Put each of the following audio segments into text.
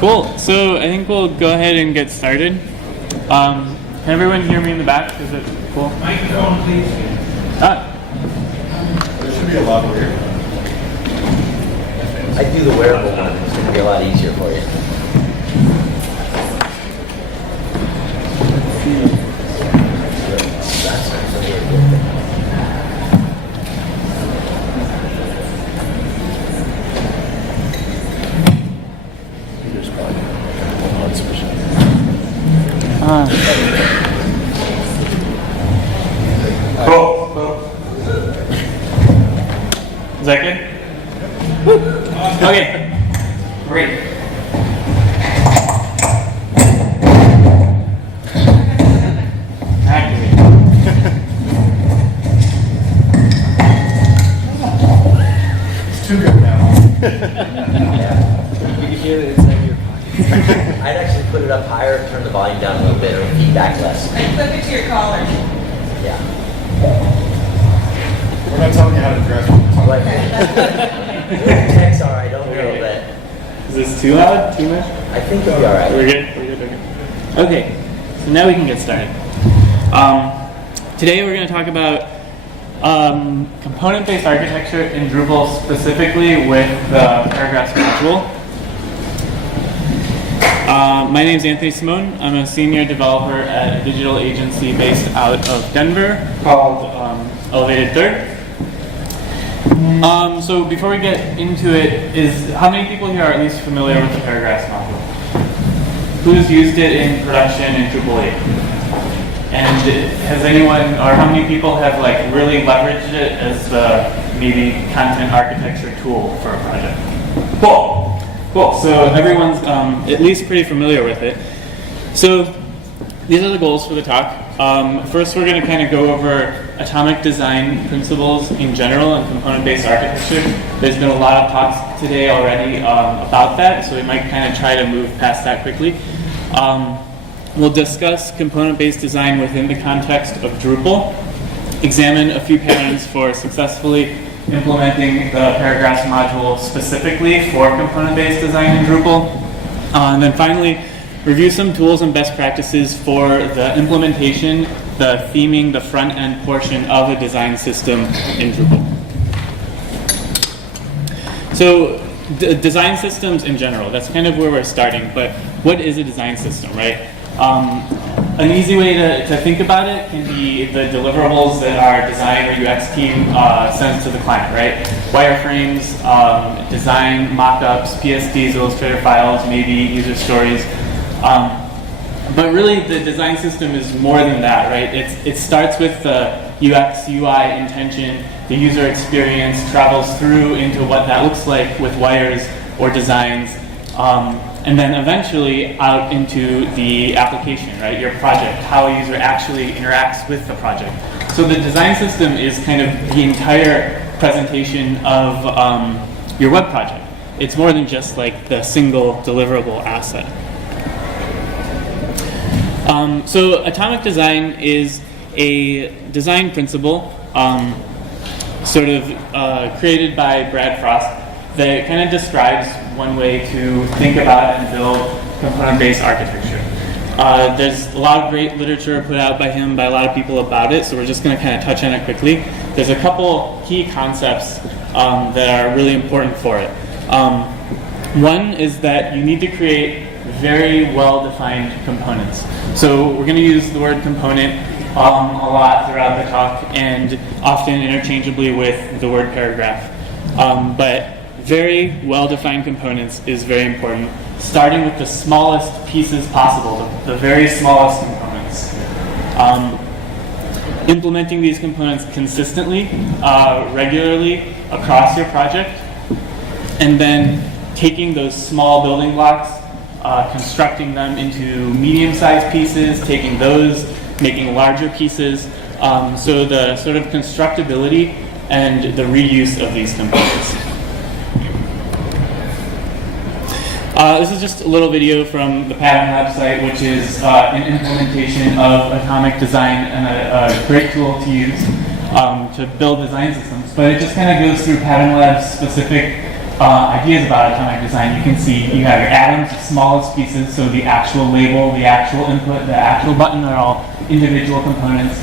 Cool. So I think we'll go ahead and get started. Can everyone hear me in the back? Is it cool? Microphone, please. There should be a lot weird. I do the wearable one. It's going to be a lot easier for you. Cool. Is that good? Okay. Great. It's too good now. You can hear it inside your pocket. I'd actually put it up higher, turn the volume down a little bit, or feedback less. And clip it to your collar. Yeah. We're not telling you how to dress when we're talking. Texts are, I don't know that. Is this too loud? Too much? I think it'll be all right. We're good? We're good? Okay. So now we can get started. Today we're going to talk about component-based architecture in Drupal, specifically with the paragraphs module. My name is Anthony Simone. I'm a senior developer at a digital agency based out of Denver called Elevated Third. So before we get into it, how many people here are at least familiar with the paragraphs module? Who's used it in production in Drupal 8? And has anyone, or how many people have like really leveraged it as the maybe content architecture tool for a project? Cool. Cool. So everyone's at least pretty familiar with it. So these are the goals for the talk. First, we're going to kind of go over atomic design principles in general and component-based architecture. There's been a lot of talks today already about that, so we might kind of try to move past that quickly. We'll discuss component-based design within the context of Drupal, examine a few patterns for successfully implementing the paragraphs module specifically for component-based design in Drupal, and then finally, review some tools and best practices for the implementation, the theming, the front-end portion of a design system in Drupal. So, design systems in general, that's kind of where we're starting, but what is a design system, right? An easy way to think about it can be the deliverables that our design or UX team sends to the client, right? Wireframes, design mock-ups, PSDs, Illustrator files, maybe user stories. But really, the design system is more than that, right? It starts with the UX, UI intention, the user experience, travels through into what that looks like with wires or designs, and then eventually out into the application, right? Your project, how a user actually interacts with the project. So the design system is kind of the entire presentation of your web project. It's more than just like the single deliverable asset. So atomic design is a design principle sort of created by Brad Frost that kind of describes one way to think about and build component-based architecture. There's a lot of great literature put out by him, by a lot of people about it, so we're just going to kind of touch on it quickly. There's a couple key concepts that are really important for it. One is that you need to create very well-defined components. So we're going to use the word component a lot throughout the talk, and often interchangeably with the word paragraph. But very well-defined components is very important, starting with the smallest pieces possible, the very smallest components. Implementing these components consistently, regularly across your project, and then taking those small building blocks, constructing them into medium-sized pieces, taking those, making larger pieces, so the sort of constructability and the reuse of these components. This is just a little video from the Pattern Lab site, which is an implementation of atomic design and a great tool to use to build design systems. But it just kind of goes through Pattern Lab's specific ideas about atomic design, you can see you have your atoms, the smallest pieces, so the actual label, the actual input, the actual button are all individual components.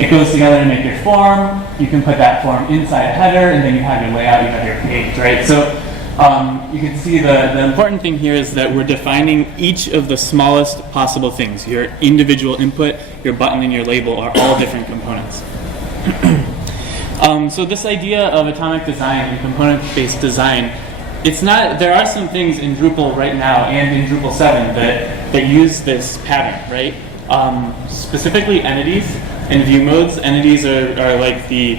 It goes together to make your form. You can put that form inside a header, and then you have your layout, you have your page, right? So you can see the important thing here is that we're defining each of the smallest possible things. Your individual input, your button, and your label are all different components. So this idea of atomic design and component-based design, it's not, there are some things in Drupal right now and in Drupal 7 that use this pattern, right? Specifically entities and view modes. Entities are like the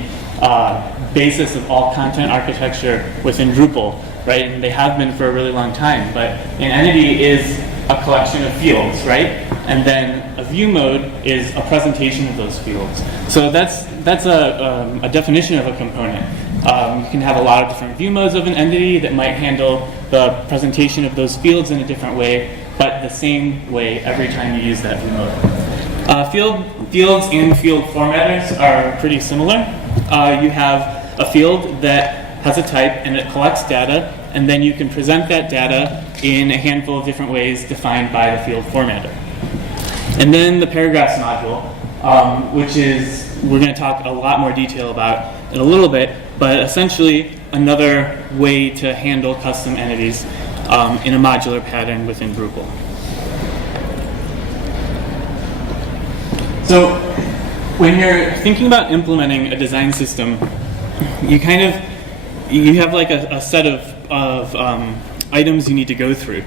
basis of all content architecture within Drupal, right? And they have been for a really long time. But an entity is a collection of fields, right? And then a view mode is a presentation of those fields. So that's a definition of a component. You can have a lot of different view modes of an entity that might handle the presentation of those fields in a different way, but the same way every time you use that view mode. Fields and field formatters are pretty similar. You have a field that has a type and it collects data, and then you can present that data in a handful of different ways defined by the field formatter. And then the paragraphs module, which is, we're going to talk a lot more detail about in a little bit, but essentially another way to handle custom entities in a modular pattern within Drupal. So when you're thinking about implementing a design system, you have like a set of items you need to go through.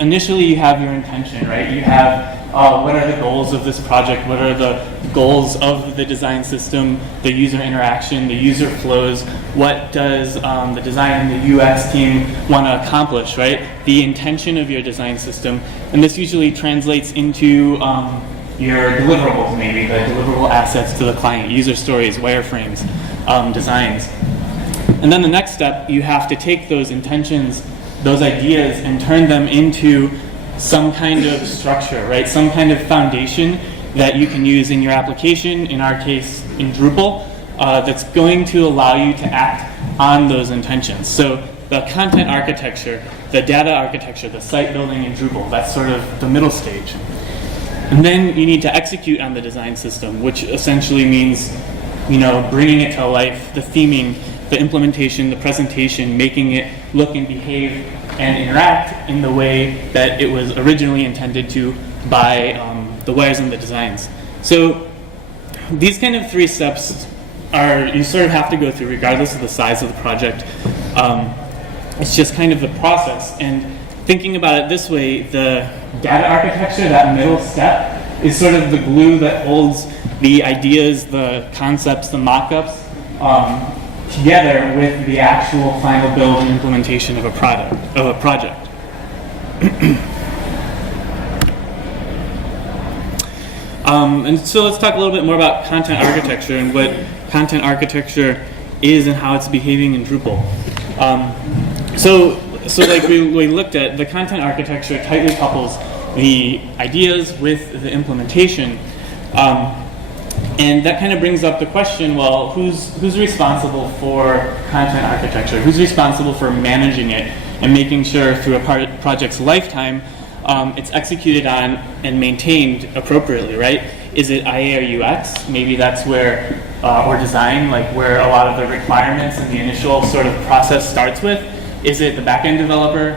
Initially, you have your intention, right? You have what are the goals of this project? What are the goals of the design system, the user interaction, the user flows? What does the design and the UX team want to accomplish, right? The intention of your design system. And this usually translates into your deliverables, maybe, the deliverable assets to the client, user stories, wireframes, designs. And then the next step, you have to take those intentions, those ideas, and turn them into some kind of structure, right? Some kind of foundation that you can use in your application, in our case, in Drupal, that's going to allow you to act on those intentions. So the content architecture, the data architecture, the site building in Drupal, that's sort of the middle stage. And then you need to execute on the design system, which essentially means, bringing it to life, the theming, the implementation, the presentation, making it look and behave and interact in the way that it was originally intended to by the wires and the designs. So these kind of 3 steps you sort of have to go through regardless of the size of the project. It's just kind of the process. And thinking about it this way, the data architecture, that middle step, is sort of the glue that holds the ideas, the concepts, the mock-ups together with the actual final build and implementation of a project. And so let's talk a little bit more about content architecture and what content architecture is and how it's behaving in Drupal. So like we looked at, the content architecture tightly couples the ideas with the implementation. And that kind of brings up the question, well, who's responsible for content architecture? Who's responsible for managing it and making sure through a project's lifetime it's executed on and maintained appropriately, right? Is it IA or UX? Maybe that's where, or design, like where a lot of the requirements and the initial sort of process starts with. Is it the back-end developer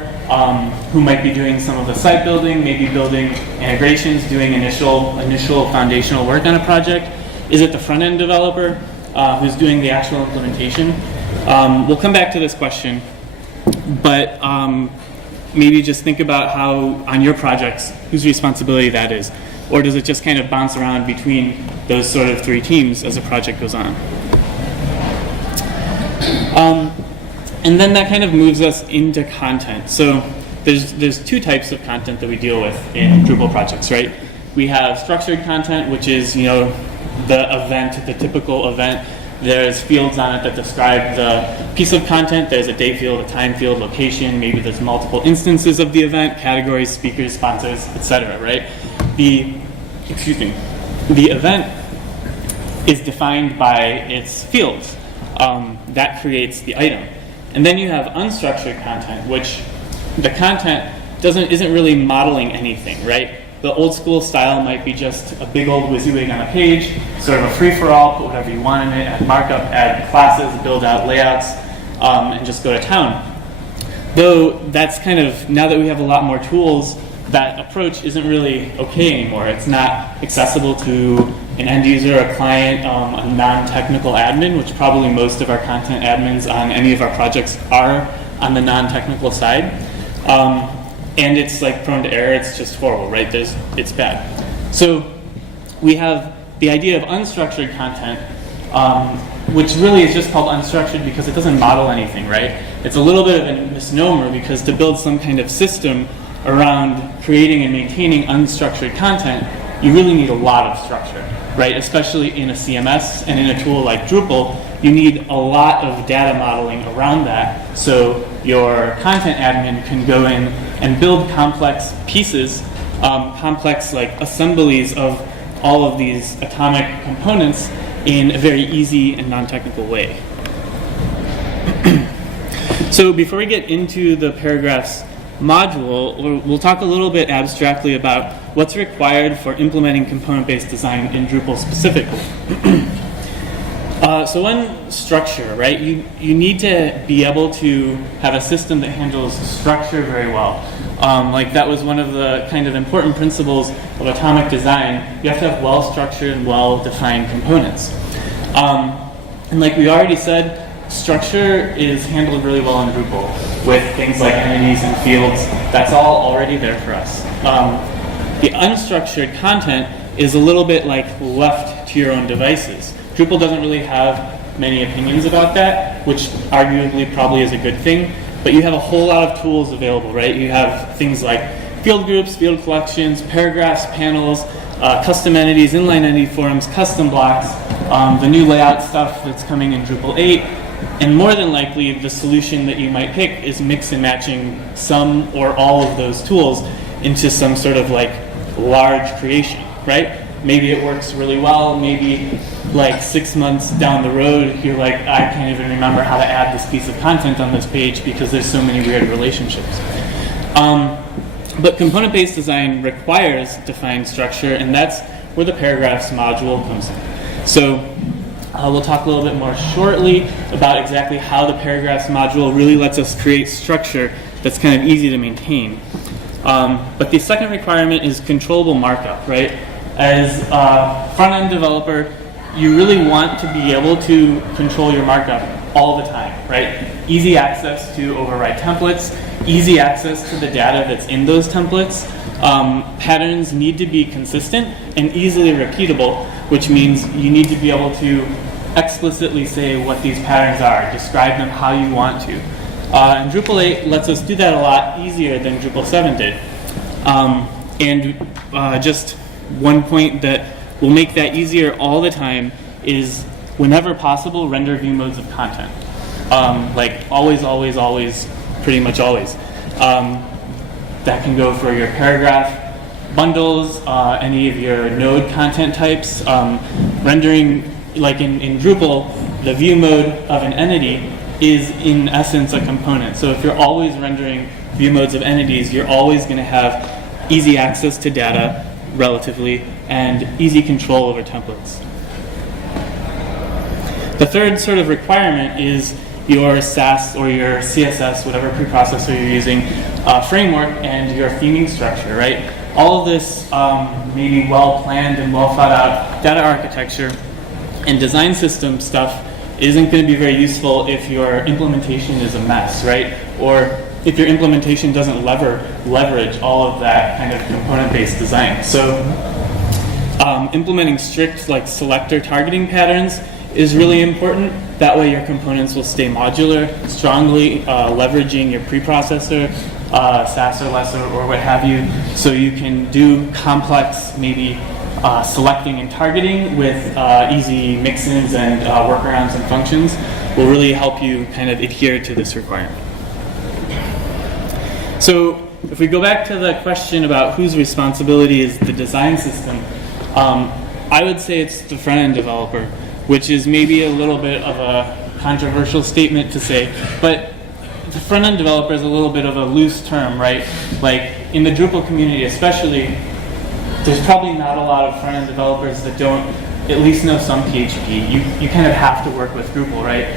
who might be doing some of the site building, maybe building integrations, doing initial foundational work on a project? Is it the front-end developer who's doing the actual implementation? We'll come back to this question, but maybe just think about how, on your projects, whose responsibility that is. Or does it just kind of bounce around between those sort of 3 teams as a project goes on? And then that kind of moves us into content. So there's 2 types of content that we deal with in Drupal projects, right? We have structured content, which is, the event, the typical event. There's fields on it that describe the piece of content. There's a date field, a time field, location. Maybe there's multiple instances of the event, categories, speakers, sponsors, etc. Right? The event is defined by its fields. That creates the item. And then you have unstructured content, which the content isn't really modeling anything, right? The old school style might be just a big old WYSIWYG on a page, sort of a free-for-all, put whatever you want in it, add markup, add classes, build out layouts, and just go to town. Though that's kind of, now that we have a lot more tools, that approach isn't really okay anymore. It's not accessible to an end user, a client, a non-technical admin, which probably most of our content admins on any of our projects are on the non-technical side. And it's like prone to error, it's just horrible, right? It's bad. So we have the idea of unstructured content, which really is just called unstructured because it doesn't model anything, right? It's a little bit of a misnomer because to build some kind of system around creating and maintaining unstructured content, you really need a lot of structure, right? Especially in a CMS and in a tool like Drupal, you need a lot of data modeling around that so your content admin can go in and build complex pieces, complex like assemblies of all of these atomic components in a very easy and non-technical way. So before we get into the paragraphs module, we'll talk a little bit abstractly about what's required for implementing component-based design in Drupal specifically. So one, structure, right? You need to be able to have a system that handles structure very well. Like that was one of the kind of important principles of atomic design. You have to have well-structured and well-defined components. And like we already said, structure is handled really well in Drupal with things like entities and fields. That's all already there for us. The unstructured content is a little bit like left to your own devices. Drupal doesn't really have many opinions about that, which arguably probably is a good thing, but you have a whole lot of tools available, right? You have things like field groups, field collections, paragraphs, panels, custom entities, inline entity forms, custom blocks, the new layout stuff that's coming in Drupal 8, and more than likely the solution that you might pick is mix and matching some or all of those tools into some sort of like large creation, right? Maybe it works really well, maybe like 6 months down the road, you're like, I can't even remember how to add this piece of content on this page because there's so many weird relationships. But component-based design requires defined structure, and that's where the paragraphs module comes in. So we'll talk a little bit more shortly about exactly how the paragraphs module really lets us create structure that's kind of easy to maintain. But the second requirement is controllable markup, right? As a front-end developer, you really want to be able to control your markup all the time, right? Easy access to override templates, easy access to the data that's in those templates. Patterns need to be consistent and easily repeatable, which means you need to be able to explicitly say what these patterns are, describe them how you want to. And Drupal 8 lets us do that a lot easier than Drupal 7 did. Just one point that will make that easier all the time is whenever possible, render view modes of content. Like always, always, always, pretty much always. That can go for your paragraph bundles, any of your node content types. Rendering, like in Drupal, the view mode of an entity is in essence a component. So if you're always rendering view modes of entities, you're always going to have easy access to data, relatively, and easy control over templates. The third sort of requirement is your SASS or your CSS, whatever preprocessor you're using, framework and your theming structure, right? All of this maybe well-planned and well-thought-out data architecture and design system stuff isn't going to be very useful if your implementation is a mess, right? Or if your implementation doesn't leverage all of that kind of component-based design. So implementing strict like selector targeting patterns is really important. That way your components will stay modular, strongly leveraging your preprocessor, SASS or less or what have you, so you can do complex maybe selecting and targeting with easy mix-ins and workarounds and functions will really help you kind of adhere to this requirement. So if we go back to the question about whose responsibility is the design system, I would say it's the front-end developer, which is maybe a little bit of a controversial statement to say, but the front-end developer is a little bit of a loose term, right? Like in the Drupal community especially, there's probably not a lot of front-end developers that don't at least know some PHP. You kind of have to work with Drupal, right?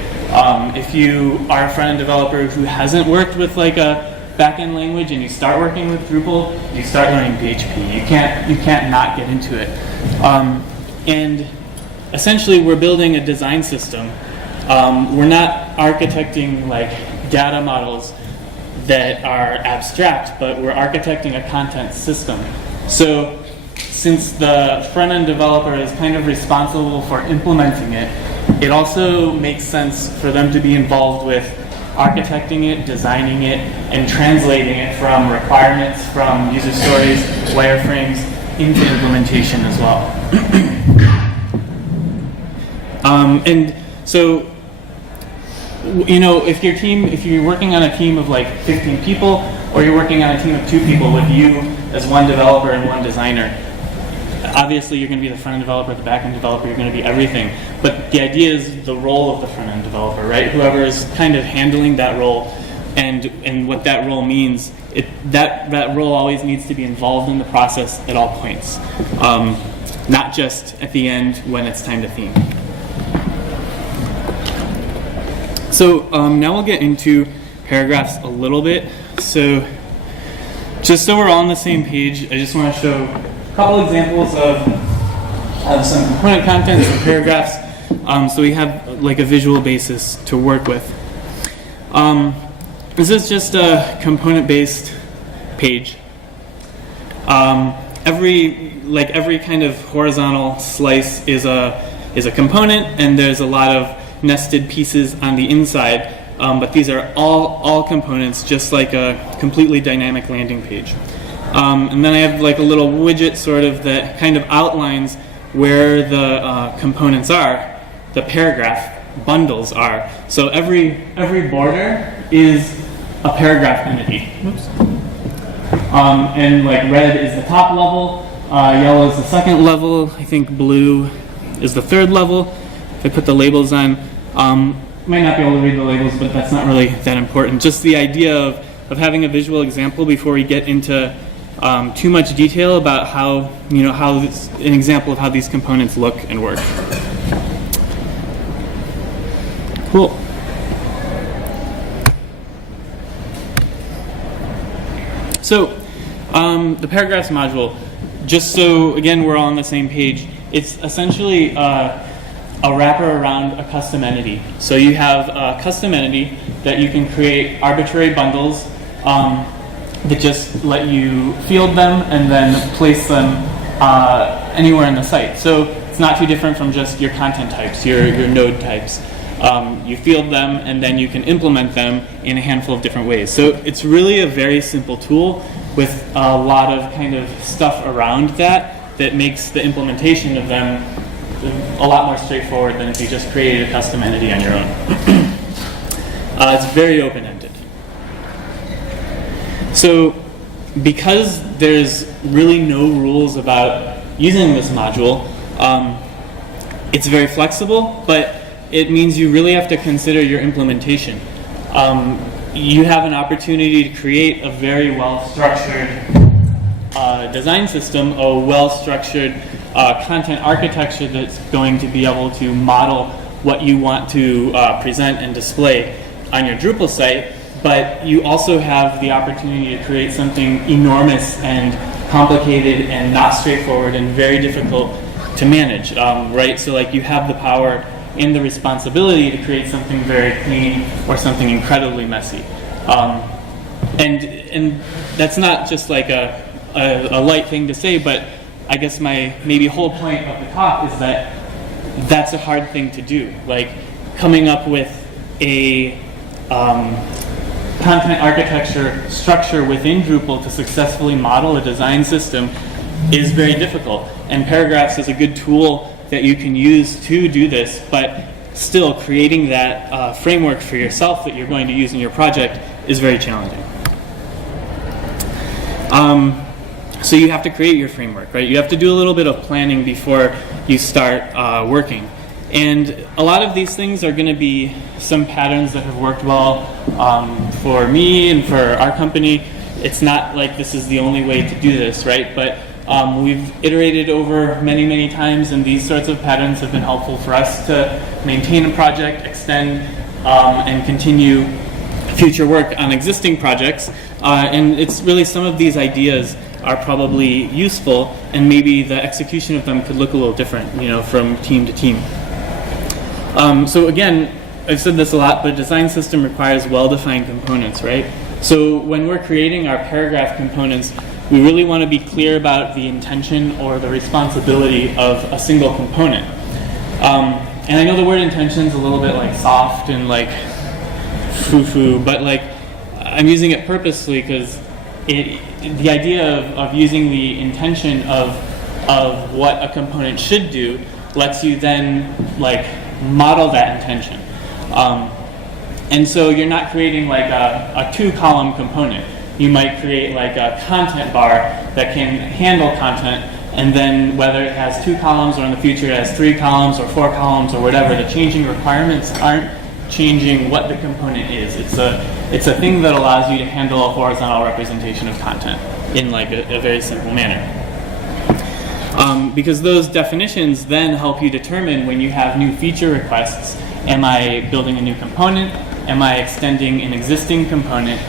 If you are a front-end developer who hasn't worked with like a back-end language and you start working with Drupal, you start learning PHP. You can't not get into it. And essentially, we're building a design system. We're not architecting like data models that are abstract, but we're architecting a content system. So since the front-end developer is kind of responsible for implementing it, it also makes sense for them to be involved with architecting it, designing it, and translating it from requirements, from user stories, wireframes, into implementation as well. And so, you know, if you're working on a team of like 15 people, or you're working on a team of 2 people with you as one developer and one designer, obviously you're going to be the front-end developer, the back-end developer, you're going to be everything. But the idea is the role of the front-end developer, right? Whoever is kind of handling that role and what that role means, that role always needs to be involved in the process at all points, not just at the end when it's time to theme. So now we'll get into paragraphs a little bit. So just so we're all on the same page, I just want to show a couple examples of some component content, some paragraphs, so we have like a visual basis to work with. This is just a component-based page. Every kind of horizontal slice is a component, and there's a lot of nested pieces on the inside, but these are all components, just like a completely dynamic landing page. And then I have like a little widget sort of that kind of outlines where the components are, the paragraph bundles are. So every border is a paragraph entity. Oops. And like red is the top level, yellow is the second level, I think blue is the third level. If I put the labels on, might not be able to read the labels, but that's not really that important. Just the idea of having a visual example before we get into too much detail about how an example of how these components look and work. Cool. So the paragraphs module, just so again we're all on the same page, it's essentially a wrapper around a custom entity. So you have a custom entity that you can create arbitrary bundles that just let you field them and then place them anywhere in the site. So it's not too different from just your content types, your node types. You field them and then you can implement them in a handful of different ways. So it's really a very simple tool with a lot of kind of stuff around that makes the implementation of them a lot more straightforward than if you just created a custom entity on your own. It's very open-ended. So because there's really no rules about using this module, it's very flexible, but it means you really have to consider your implementation. You have an opportunity to create a very well-structured design system, a well-structured content architecture that's going to be able to model what you want to present and display on your Drupal site, but you also have the opportunity to create something enormous and complicated and not straightforward and very difficult to manage, right? So like you have the power and the responsibility to create something very clean or something incredibly messy. And that's not just like a light thing to say, but I guess my maybe whole point of the talk is that that's a hard thing to do. Like coming up with a content architecture structure within Drupal to successfully model a design system is very difficult. And Paragraphs is a good tool that you can use to do this, but still creating that framework for yourself that you're going to use in your project is very challenging. So you have to create your framework, right? You have to do a little bit of planning before you start working. And a lot of these things are going to be some patterns that have worked well for me and for our company. It's not like this is the only way to do this, right? But we've iterated over many, many times, and these sorts of patterns have been helpful for us to maintain a project, extend, and continue future work on existing projects. And it's really some of these ideas are probably useful, and maybe the execution of them could look a little different, from team to team. So again, I've said this a lot, but a design system requires well-defined components, right? So when we're creating our paragraph components, we really want to be clear about the intention or the responsibility of a single component. And I know the word intention is a little bit like soft and like foo-foo, but like I'm using it purposely because the idea of using the intention of what a component should do lets you then like model that intention. And so you're not creating like a two-column component. You might create like a content bar that can handle content, and then whether it has 2 columns or in the future it has 3 columns or 4 columns or whatever, the changing requirements aren't changing what the component is. It's a thing that allows you to handle a horizontal representation of content in like a very simple manner. Because those definitions then help you determine when you have new feature requests, am I building a new component? Am I extending an existing component?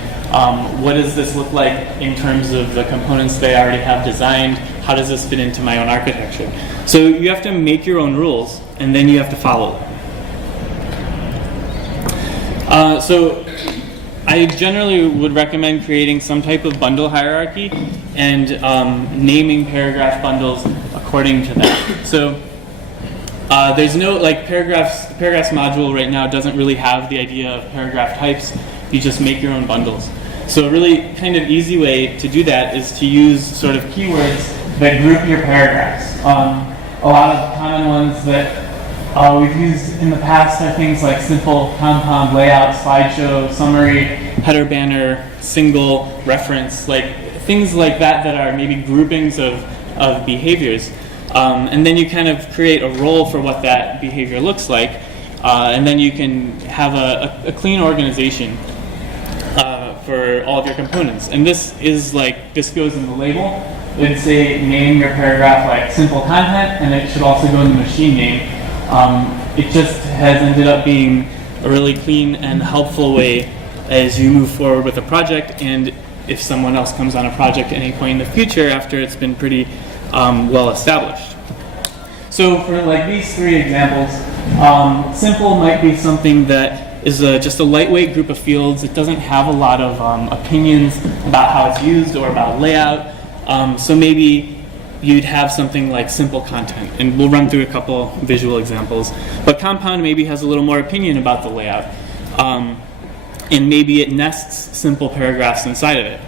What does this look like in terms of the components that I already have designed? How does this fit into my own architecture? So you have to make your own rules, and then you have to follow them. So I generally would recommend creating some type of bundle hierarchy and naming paragraph bundles according to that. So there's no, like paragraphs module right now doesn't really have the idea of paragraph types. You just make your own bundles. So a really kind of easy way to do that is to use sort of keywords that group your paragraphs. A lot of common ones that we've used in the past are things like simple, compound, layout, slideshow, summary, header banner, single, reference, like things like that that are maybe groupings of behaviors. And then you kind of create a role for what that behavior looks like, and then you can have a clean organization for all of your components. And this goes in the label. It would say name your paragraph like simple content, and it should also go in the machine name. It just has ended up being a really clean and helpful way as you move forward with a project, and if someone else comes on a project at any point in the future after it's been pretty well established. So for like these 3 examples, simple might be something that is just a lightweight group of fields. It doesn't have a lot of opinions about how it's used or about layout. So maybe you'd have something like simple content, and we'll run through a couple visual examples. But compound maybe has a little more opinion about the layout, and maybe it nests simple paragraphs inside of it.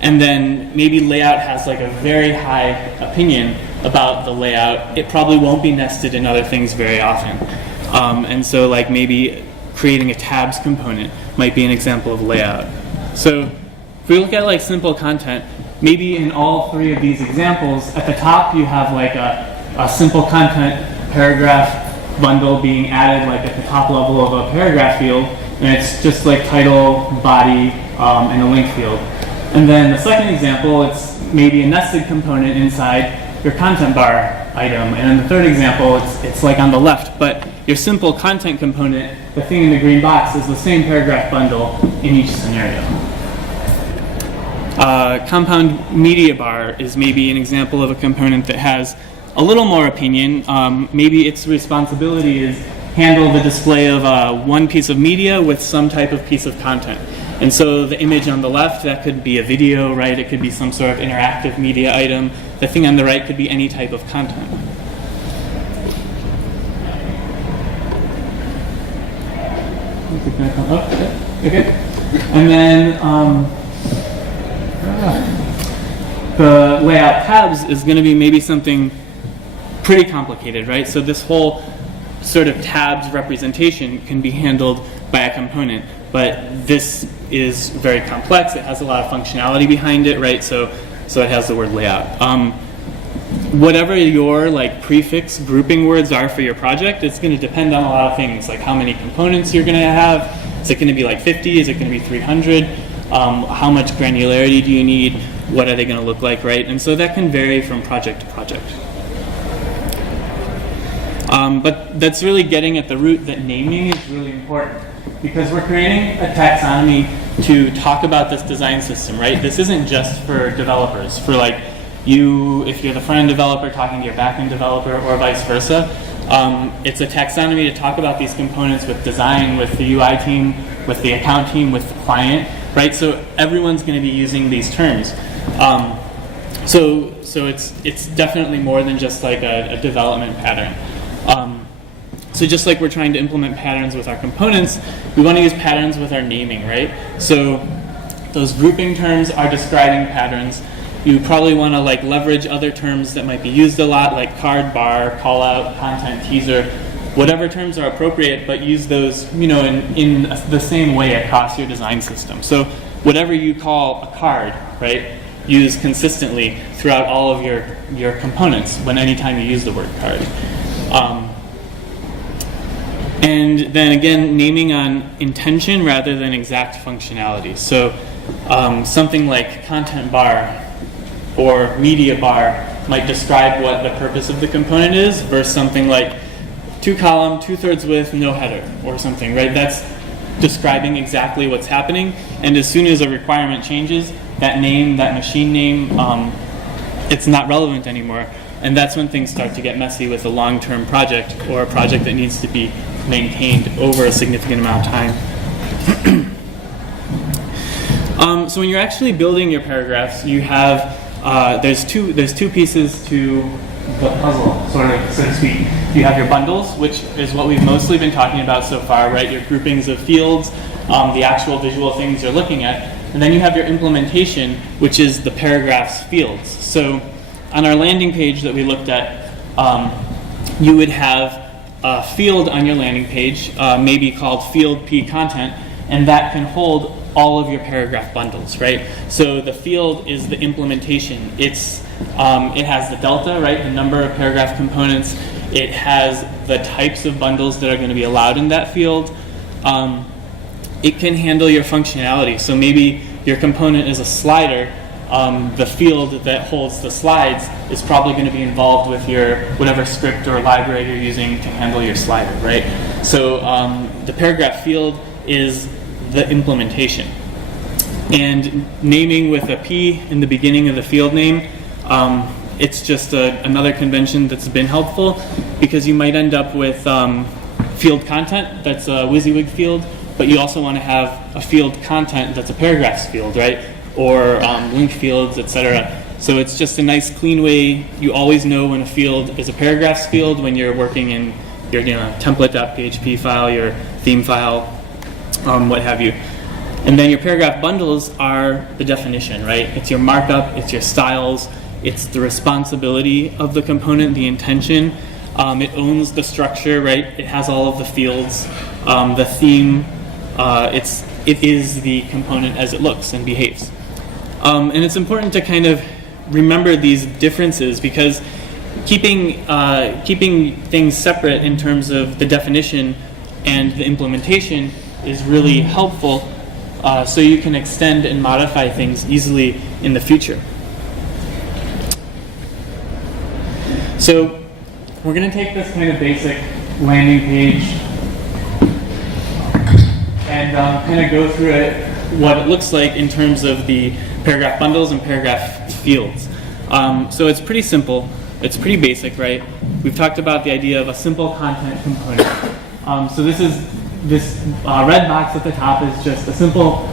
And then maybe layout has like a very high opinion about the layout. It probably won't be nested in other things very often. And so like maybe creating a tabs component might be an example of layout. So if we look at like simple content, maybe in all 3 of these examples, at the top you have like a simple content paragraph bundle being added like at the top level of a paragraph field, and it's just like title, body, and a link field. And then the second example, it's maybe a nested component inside your content bar item. And in the third example, it's like on the left, but your simple content component, the thing in the green box, is the same paragraph bundle in each scenario. Compound media bar is maybe an example of a component that has a little more opinion. Maybe its responsibility is handle the display of one piece of media with some type of piece of content. And so the image on the left, that could be a video, right? It could be some sort of interactive media item. The thing on the right could be any type of content. Okay. And then the layout tabs is going to be maybe something pretty complicated, right? So this whole sort of tabs representation can be handled by a component, but this is very complex. It has a lot of functionality behind it, right? So it has the word layout. whatever your like prefix grouping words are for your project, it's going to depend on a lot of things, like how many components you're going to have. Is it going to be like 50? Is it going to be 300? How much granularity do you need? What are they going to look like, right? And so that can vary from project to project. But that's really getting at the root that naming is really important, because we're creating a taxonomy to talk about this design system, right? This isn't just for developers, for like you, if you're the front-end developer talking to your back-end developer or vice versa. It's a taxonomy to talk about these components with design, with the UI team, with the account team, with the client, right? So everyone's going to be using these terms. So it's definitely more than just like a development pattern. So just like we're trying to implement patterns with our components, we want to use patterns with our naming, right? So those grouping terms are describing patterns. You probably want to like leverage other terms that might be used a lot, like card, bar, callout, content, teaser, whatever terms are appropriate, but use those, you know, in the same way across your design system. So whatever you call a card, right, use consistently throughout all of your components anytime you use the word card. And then again, naming on intention rather than exact functionality. So something like content bar or media bar might describe what the purpose of the component is, versus something like 2-column, 2/3 width, no header, or something, right? That's describing exactly what's happening, and as soon as a requirement changes, that name, that machine name, it's not relevant anymore. And that's when things start to get messy with a long-term project or a project that needs to be maintained over a significant amount of time. So when you're actually building your paragraphs, you have there's two pieces to the puzzle, sort of, so to speak. You have your bundles, which is what we've mostly been talking about so far, right? Your groupings of fields, the actual visual things you're looking at, and then you have your implementation, which is the paragraphs fields. So on our landing page that we looked at, you would have a field on your landing page, maybe called field P content, and that can hold all of your paragraph bundles, right? So the field is the implementation. It has the delta, right? The number of paragraph components. It has the types of bundles that are going to be allowed in that field. It can handle your functionality. So maybe your component is a slider. The field that holds the slides is probably going to be involved with your whatever script or library you're using to handle your slider, right? So the paragraph field is the implementation. And naming with a P in the beginning of the field name, it's just another convention that's been helpful, because you might end up with field content that's a WYSIWYG field, but you also want to have a field content that's a paragraphs field, right? Or link fields, etc. So it's just a nice, clean way. You always know when a field is a paragraphs field when you're working in your template.php file, your theme file, what have you. And then your paragraph bundles are the definition, right? It's your markup, it's your styles, it's the responsibility of the component, the intention. It owns the structure, right? It has all of the fields, the theme. It is the component as it looks and behaves. And it's important to kind of remember these differences, because keeping things separate in terms of the definition and the implementation is really helpful, so you can extend and modify things easily in the future. So we're going to take this kind of basic landing page and kind of go through it, what it looks like in terms of the paragraph bundles and paragraph fields. So it's pretty simple. It's pretty basic, right? We've talked about the idea of a simple content component. So this red box at the top is just a simple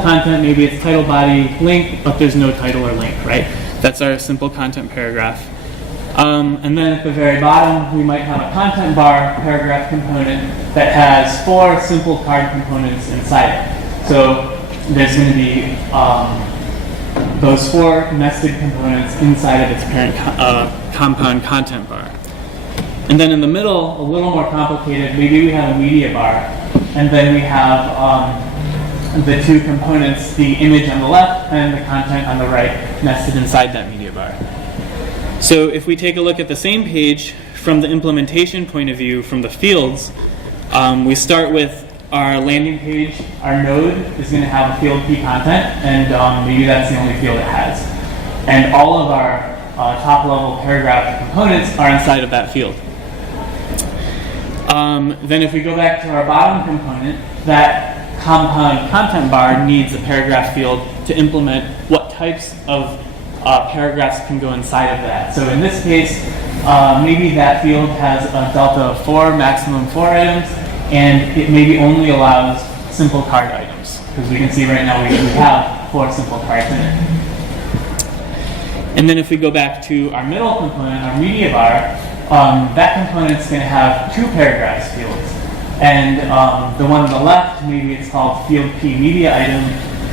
content. Maybe it's title, body, link, but there's no title or link, right? That's our simple content paragraph. And then at the very bottom, we might have a content bar paragraph component that has 4 simple card components inside it. So there's going to be those 4 nested components inside of its parent compound content bar. And then in the middle, a little more complicated, maybe we have a media bar, and then we have the 2 components, the image on the left and the content on the right, nested inside that media bar. So if we take a look at the same page from the implementation point of view, from the fields, we start with our landing page. Our node is going to have a field key content, and maybe that's the only field it has. And all of our top-level paragraph components are inside of that field. Then if we go back to our bottom component, that compound content bar needs a paragraph field to implement what types of paragraphs can go inside of that. So in this case, maybe that field has a delta of 4, maximum 4 items, and it maybe only allows simple card items, because we can see right now we have 4 simple cards in it. And then if we go back to our middle component, our media bar, that component's going to have 2 paragraphs fields. And the one on the left, maybe it's called field P media item,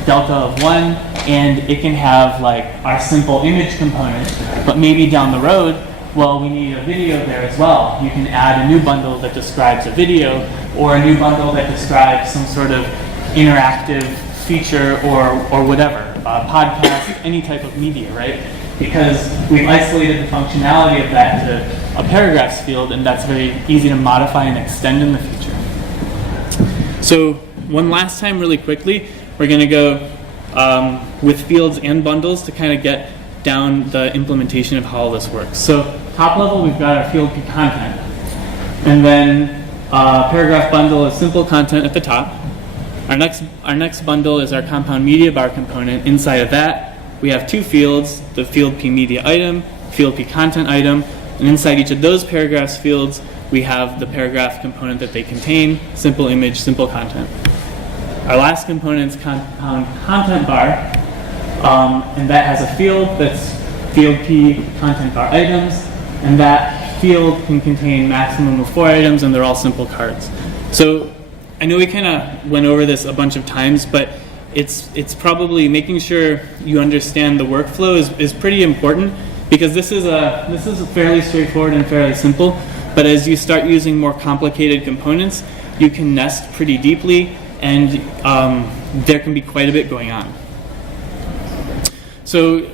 delta of 1, and it can have like our simple image component, but maybe down the road, well, we need a video there as well. You can add a new bundle that describes a video, or a new bundle that describes some sort of interactive feature or whatever, podcast, any type of media, right? Because we've isolated the functionality of that to a paragraphs field, and that's very easy to modify and extend in the future. So one last time really quickly, we're going to go with fields and bundles to kind of get down the implementation of how all this works. So top level, we've got our field key content. And then paragraph bundle is simple content at the top. Our next bundle is our compound media bar component. Inside of that, we have 2 fields, the field P media item, field P content item, and inside each of those paragraphs fields, we have the paragraph component that they contain, simple image, simple content. Our last component is compound content bar, and that has a field that's field P content bar items, and that field can contain maximum of 4 items, and they're all simple cards. So I know we kind of went over this a bunch of times, but it's probably making sure you understand the workflow is pretty important, because this is fairly straightforward and fairly simple, but as you start using more complicated components, you can nest pretty deeply, and there can be quite a bit going on. So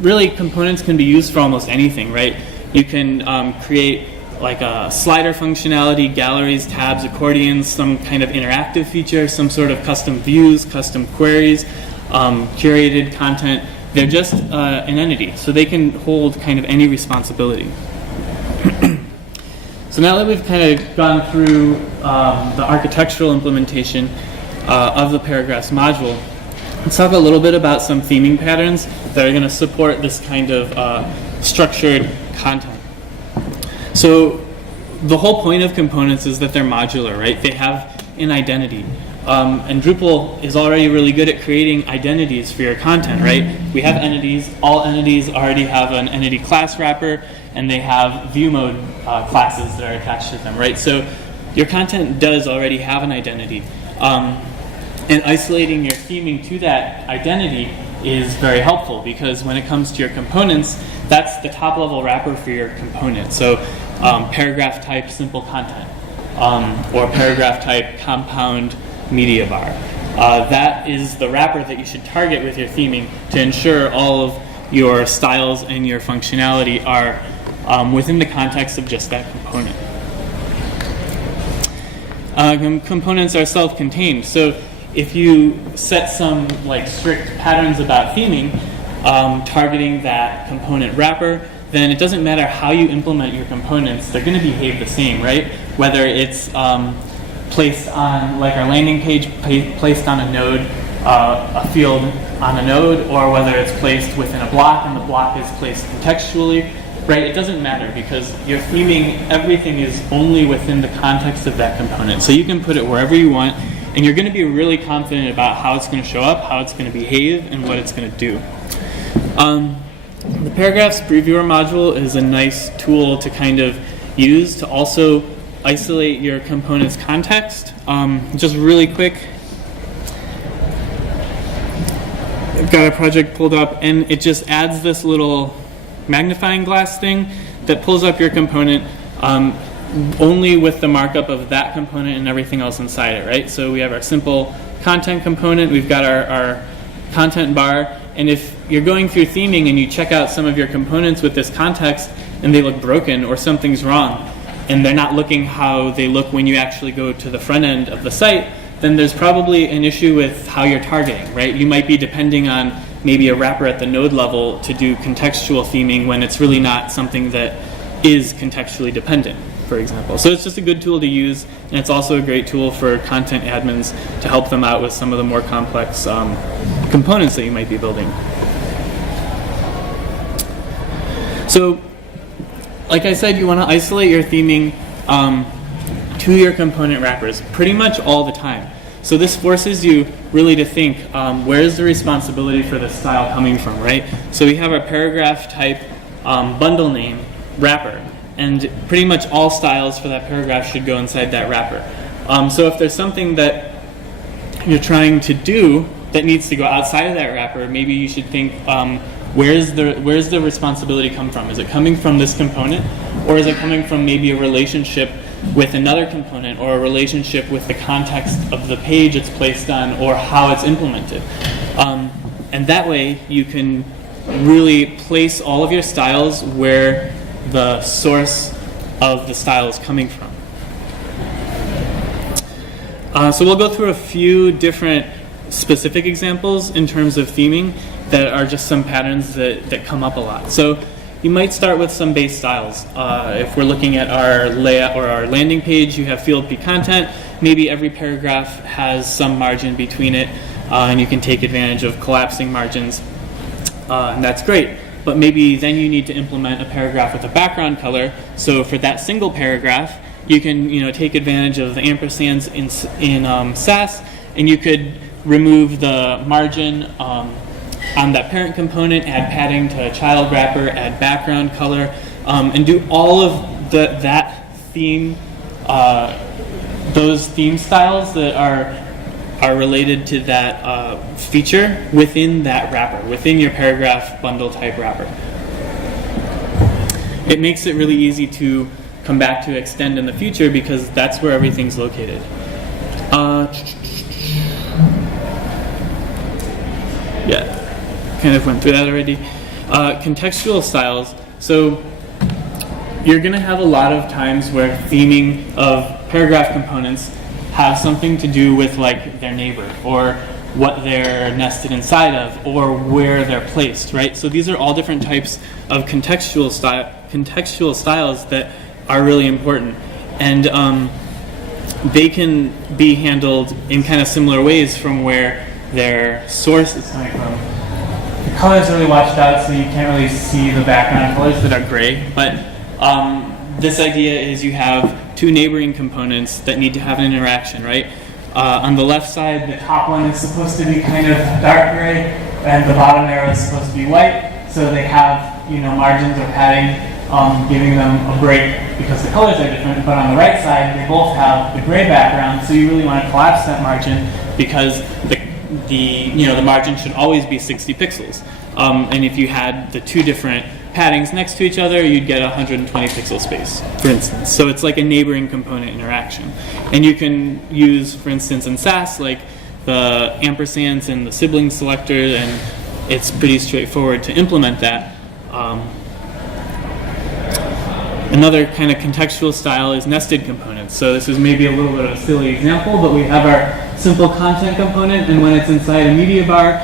really, components can be used for almost anything, right? You can create like a slider functionality, galleries, tabs, accordions, some kind of interactive feature, some sort of custom views, custom queries, curated content. They're just an entity, so they can hold kind of any responsibility. So now that we've kind of gone through the architectural implementation of the paragraphs module, let's talk a little bit about some theming patterns that are going to support this kind of structured content. So the whole point of components is that they're modular, right? They have an identity. And Drupal is already really good at creating identities for your content, right? We have entities. All entities already have an entity class wrapper, and they have view mode classes that are attached to them, right? So your content does already have an identity. And isolating your theming to that identity is very helpful, because when it comes to your components, that's the top level wrapper for your component. So paragraph type simple content, or paragraph type compound media bar. That is the wrapper that you should target with your theming to ensure all of your styles and your functionality are within the context of just that component. Components are self-contained, so if you set some like strict patterns about theming, targeting that component wrapper, then it doesn't matter how you implement your components, they're going to behave the same, right? Whether it's placed on, like our landing page, placed on a node, a field on a node, or whether it's placed within a block and the block is placed contextually, right? It doesn't matter, because your theming, everything is only within the context of that component. So you can put it wherever you want, and you're going to be really confident about how it's going to show up, how it's going to behave, and what it's going to do. The paragraphs previewer module is a nice tool to kind of use to also isolate your component's context. Just really quick, I've got a project pulled up, and it just adds this little magnifying glass thing that pulls up your component only with the markup of that component and everything else inside it, right? So we have our simple content component, we've got our content bar, And if you're going through theming and you check out some of your components with this context and they look broken or something's wrong, and they're not looking how they look when you actually go to the front end of the site, then there's probably an issue with how you're targeting, right? You might be depending on maybe a wrapper at the node level to do contextual theming when it's really not something that is contextually dependent, for example. So it's just a good tool to use, and it's also a great tool for content admins to help them out with some of the more complex components that you might be building. So, like I said, you want to isolate your theming to your component wrappers pretty much all the time. So this forces you really to think, where is the responsibility for this style coming from, right? So we have our paragraph type bundle name wrapper, and pretty much all styles for that paragraph should go inside that wrapper. So if there's something that you're trying to do that needs to go outside of that wrapper, maybe you should think, where's the responsibility come from? Is it coming from this component, or is it coming from maybe a relationship with another component, or a relationship with the context of the page it's placed on, or how it's implemented? And that way you can really place all of your styles where the source of the style is coming from. So we'll go through a few different specific examples in terms of theming that are just some patterns that come up a lot. So you might start with some base styles. If we're looking at our layout or our landing page, you have field P content. Maybe every paragraph has some margin between it, and you can take advantage of collapsing margins, and that's great. But maybe then you need to implement a paragraph with a background color. So for that single paragraph, you can take advantage of the ampersands in SASS, and you could remove the margin on that parent component, add padding to a child wrapper, add background color, and do all of that theme, those theme styles that are related to that feature within that wrapper, within your paragraph bundle type wrapper. It makes it really easy to come back to extend in the future because that's where everything's located. Yeah. Kind of went through that already. Contextual styles. So you're going to have a lot of times where theming of paragraph components have something to do with like their neighbor, or what they're nested inside of, or where they're placed, right? So these are all different types of contextual styles that are really important, and they can be handled in kind of similar ways from where their source is coming from. The colors are really washed out, so you can't really see the background colors that are gray. But this idea is you have two neighboring components that need to have an interaction, right? On the left side, the top one is supposed to be kind of dark gray, and the bottom arrow is supposed to be white. So they have, margins or padding, giving them a break because the colors are different. But on the right side, they both have the gray background. So you really want to collapse that margin because the margin should always be 60 pixels. And if you had the two different paddings next to each other, you'd get 120 pixel space, for instance. So it's like a neighboring component interaction. And you can use, for instance, in SASS, like the ampersands and the sibling selector, and it's pretty straightforward to implement that. Another kind of contextual style is nested components. So this is maybe a little bit of a silly example, but we have our simple content component, and when it's inside a media bar,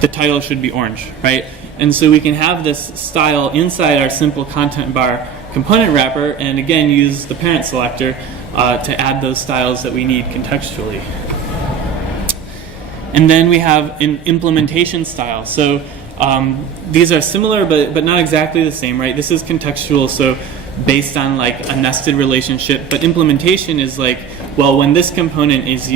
the title should be orange, right? And so we can have this style inside our simple content bar component wrapper, and again use the parent selector to add those styles that we need contextually. And then we have an implementation style. So these are similar, but not exactly the same, right? This is contextual, so based on like a nested relationship, but implementation is like, well, when this component is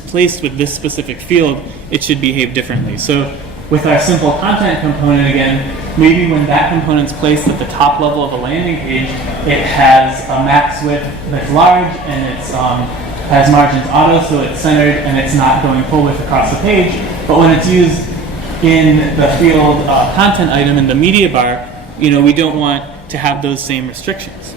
placed with this specific field, it should behave differently. So with our simple content component again, maybe when that component's placed at the top level of a landing page, it has a max width that's large, and it has margins auto, so it's centered and it's not going full width across the page. But when it's used in the field content item in the media bar, we don't want to have those same restrictions.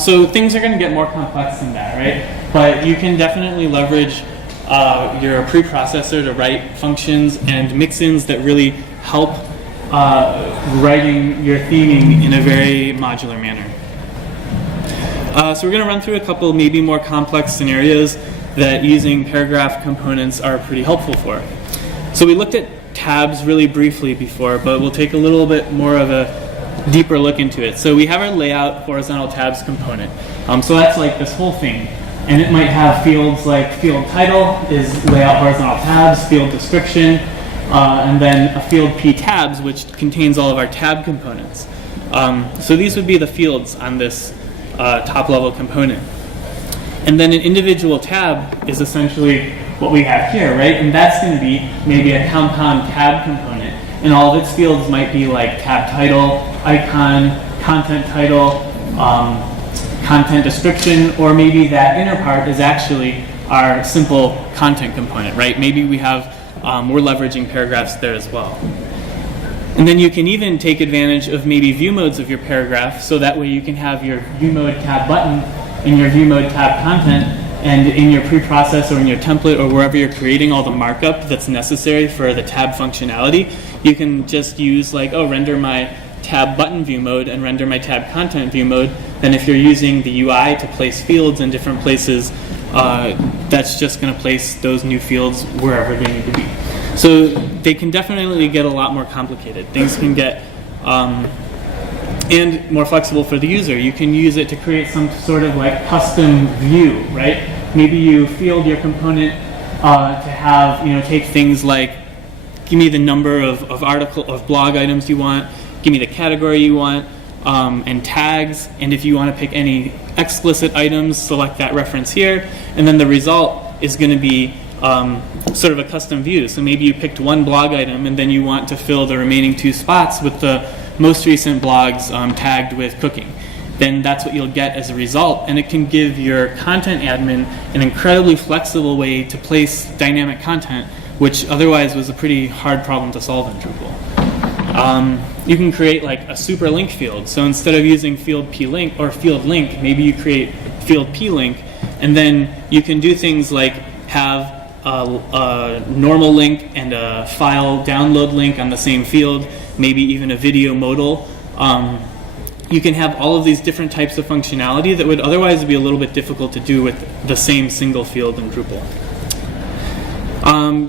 So things are going to get more complex than that, right? But you can definitely leverage your preprocessor to write functions and mix-ins that really help writing your theming in a very modular manner. So we're going to run through a couple maybe more complex scenarios that using paragraph components are pretty helpful for. So we looked at tabs really briefly before, but we'll take a little bit more of a deeper look into it. So we have our layout horizontal tabs component. So that's like this whole thing. And it might have fields like field title is layout horizontal tabs, field description, and then a field p tabs, which contains all of our tab components. So these would be the fields on this top level component. And then an individual tab is essentially what we have here, right? And that's going to be maybe a compound tab component. And all of its fields might be like tab title, icon, content title, content description, or maybe that inner part is actually our simple content component, right? Maybe we have, we're leveraging paragraphs there as well. And then you can even take advantage of maybe view modes of your paragraph, so that way you can have your view mode tab button in your view mode tab content, and in your preprocessor or in your template or wherever you're creating all the markup that's necessary for the tab functionality, you can just use like, oh, render my tab button view mode and render my tab content view mode. Then if you're using the UI to place fields in different places, that's just going to place those new fields wherever they need to be. So they can definitely get a lot more complicated. Things can get and more flexible for the user. You can use it to create some sort of like custom view, right? Maybe you field your component to have, take things like, give me the number of blog items you want, give me the category you want, and tags. And if you want to pick any explicit items, select that reference here. And then the result is going to be sort of a custom view. So maybe you picked one blog item and then you want to fill the remaining 2 spots with the most recent blogs tagged with cooking. Then that's what you'll get as a result, and it can give your content admin an incredibly flexible way to place dynamic content, which otherwise was a pretty hard problem to solve in Drupal. You can create like a super link field. So instead of using field p link or field link, maybe you create field p link, and then you can do things like have a normal link and a file download link on the same field, maybe even a video modal. You can have all of these different types of functionality that would otherwise be a little bit difficult to do with the same single field in Drupal.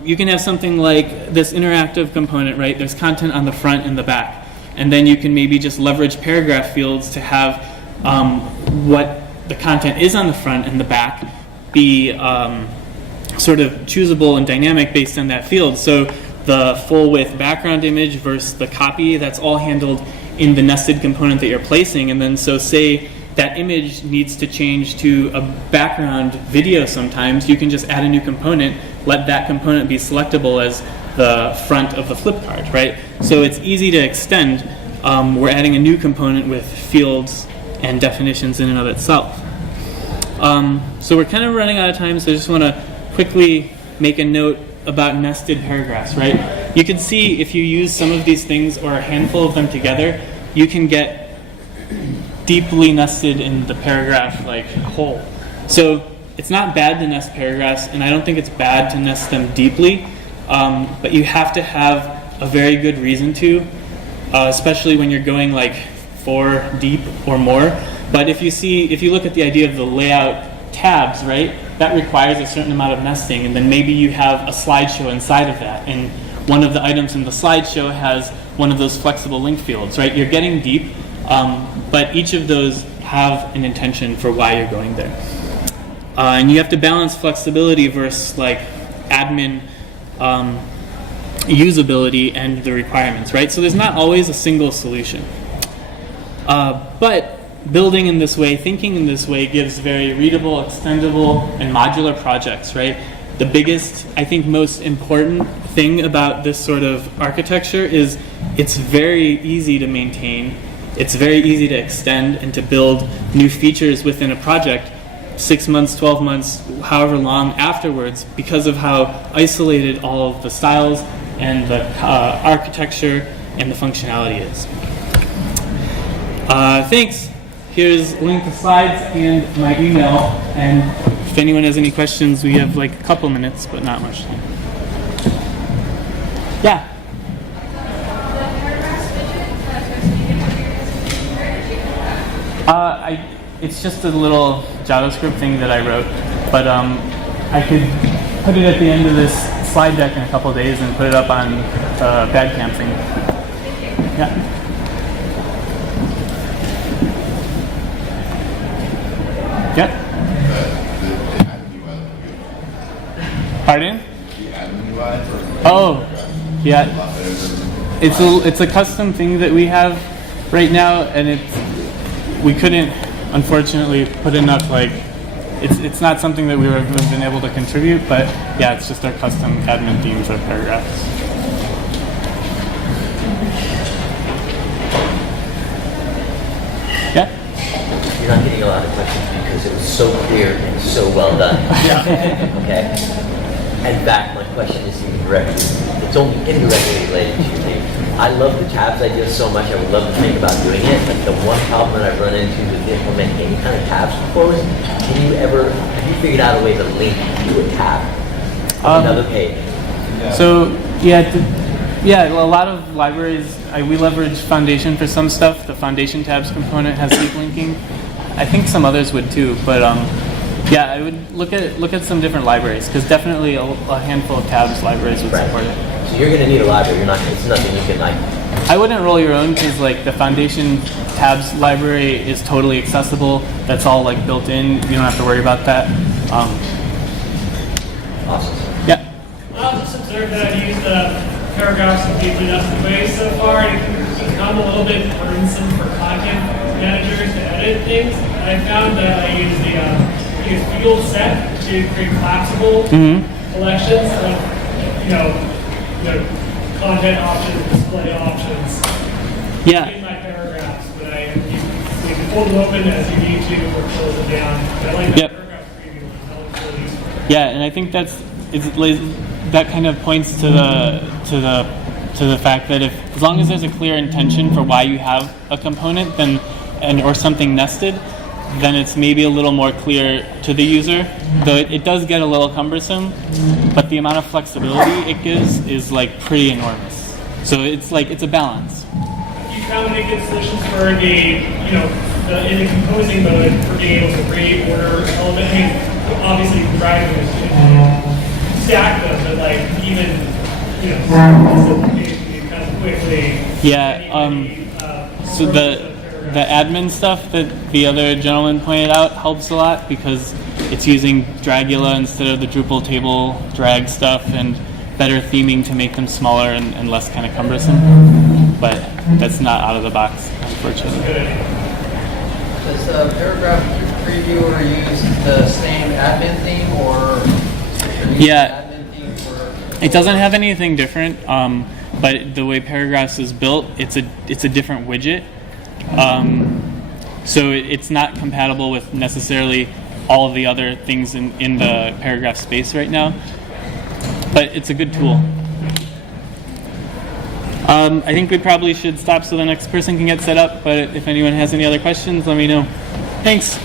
You can have something like this interactive component, right? There's content on the front and the back. And then you can maybe just leverage paragraph fields to have what the content is on the front and the back be sort of choosable and dynamic based on that field. So the full width background image versus the copy, that's all handled in the nested component that you're placing. And then so say that image needs to change to a background video sometimes, you can just add a new component, let that component be selectable as the front of the flip card, right? So it's easy to extend. We're adding a new component with fields and definitions in and of itself. So we're kind of running out of time, so I just want to quickly make a note about nested paragraphs, right? You can see if you use some of these things or a handful of them together, you can get deeply nested in the paragraph like whole. So it's not bad to nest paragraphs, and I don't think it's bad to nest them deeply, but you have to have a very good reason to, especially when you're going like 4 deep or more. But if you look at the idea of the layout tabs, right, that requires a certain amount of nesting, and then maybe you have a slideshow inside of that, and one of the items in the slideshow has one of those flexible link fields, right? You're getting deep, but each of those have an intention for why you're going there. And you have to balance flexibility versus like admin usability and the requirements, right? So there's not always a single solution. But building in this way, thinking in this way gives very readable, extendable, and modular projects, right? The biggest, I think most important thing about this sort of architecture is it's very easy to maintain, it's very easy to extend and to build new features within a project 6 months, 12 months, however long afterwards, because of how isolated all of the styles and the architecture and the functionality is. Thanks. Here's a link to slides and my email, and if anyone has any questions, we have like a couple minutes, but not much time. Yeah. It's just a little JavaScript thing that I wrote, but I could put it at the end of this slide deck in a couple of days and put it up on Badcamp thing. Yeah. Yep. Pardon? Oh, yeah. It's a custom thing that we have right now, and we couldn't, unfortunately, put enough like. It's not something that we would have been able to contribute, but yeah, it's just our custom admin theme for paragraphs. Yeah. You're not getting a lot of questions because it was so clear and so well done. Yeah. Okay. In fact, my question is even directly, it's only indirectly related to your thing. I love the tabs idea so much, I would love to think about doing it, but the one problem that I've run into with implementing any kind of tabs before is, have you figured out a way to link to a tab on another page? So, yeah, a lot of libraries, we leverage Foundation for some stuff. The Foundation tabs component has deep linking. I think some others would too, but yeah, I would look at some different libraries, because definitely a handful of tabs libraries would support it. So you're going to need a library. It's nothing you can like. I wouldn't roll your own, because like the Foundation tabs library is totally accessible. That's all like built in. You don't have to worry about that. Awesome. Yeah. I'll just observe that I've used paragraphs in deeply nested ways so far, and it's become a little bit burdensome for content managers to edit things. I found that I use field set to create collapsible collections of content options, display options. Yeah. In my paragraphs, but you can hold them open as you need to or close it down. But I like the paragraph preview one. That looks really useful. Yeah, and I think that kind of points to the fact that as long as there's a clear intention for why you have a component, or something nested, then it's maybe a little more clear to the user. Though it does get a little cumbersome, but the amount of flexibility it gives is like pretty enormous. So it's a balance. You found any good solutions for in the composing mode for being able to reorder element? I mean, obviously you can drag them and stack them, but like even simplification, you kind of quickly. Yeah. So the admin stuff that the other gentleman pointed out helps a lot, because it's using Dragula instead of the Drupal table drag stuff, and better theming to make them smaller and less kind of cumbersome. But that's not out of the box, unfortunately. Does the paragraph previewer use the same admin theme, or Yeah, admin theme for? it doesn't have anything different, but the way Paragraphs is built, it's a different widget. So it's not compatible with necessarily all of the other things in the paragraph space right now, but it's a good tool. I think we probably should stop so the next person can get set up, but if anyone has any other questions, let me know. Thanks.